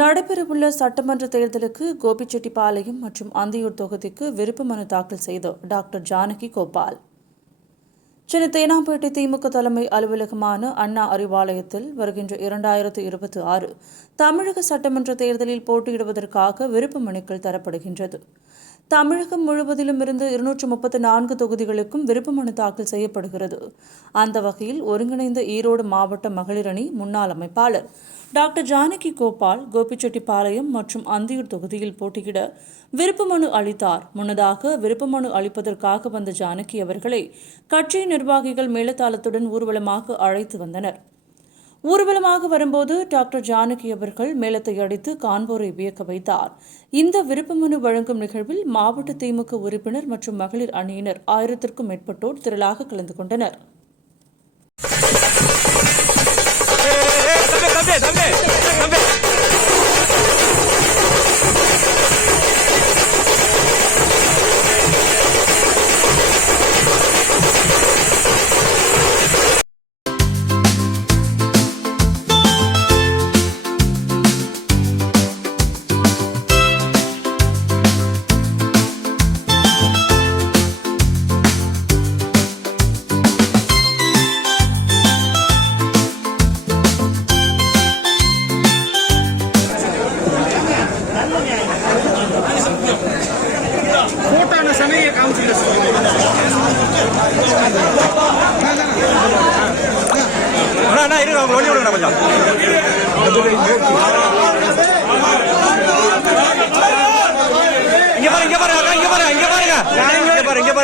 நடைபெறவுள்ள சட்டமன்ற தேர்தலுக்கு கோபிச்செட்டிப்பாளையம் மற்றும் அந்தியூர் தொகுதிக்கு விருப்ப மனு தாக்கல் செய்த டாக்டர் ஜானகி கோபால். சென்னை தேனாம்பேட்டை திமுக தலைமை அலுவலகமான அண்ணா அறிவாலயத்தில் வருகின்ற 2026 தமிழக சட்டமன்ற தேர்தலில் போட்டியிடுவதற்காக விருப்ப மனுக்கள் தரப்படுகின்றது. தமிழகம் முழுவதிலும் இருந்து 234 தொகுதிகளுக்கும் விருப்ப மனு தாக்கல் செய்யப்படுகிறது. அந்த வகையில் ஒருங்கிணைந்த ஈரோடு மாவட்ட மகளிர் அணி முன்னாள் அமைப்பாளர் டாக்டர் ஜானகி கோபால் கோபிச்செட்டிப்பாளையம் மற்றும் அந்தியூர் தொகுதியில் போட்டியிட விருப்ப மனு அளித்தார். முன்னதாக விருப்ப மனு அளிப்பதற்காக வந்த ஜானகி அவர்களை கட்சியின் நிர்வாகிகள் மேளதாளத்துடன் ஊர்வலமாக அழைத்து வந்தனர். ஊர்வலமாக வரும்போது டாக்டர் ஜானகி அவர்கள் மேளத்தை அடித்து காண்போரை வியக்க வைத்தார். இந்த விருப்ப மனு வழங்கும் நிகழ்வில் மாவட்ட திமுக உறுப்பினர் மற்றும் மகளிர் அணியினர் 1000க்கும் மேற்பட்டோர் திரளாக கலந்து கொண்டனர்.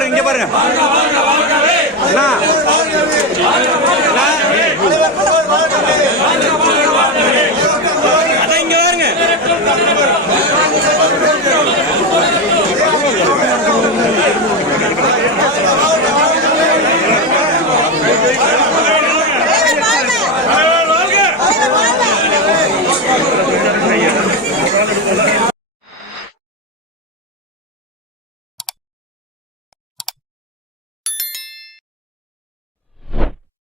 இங்க பாருங்க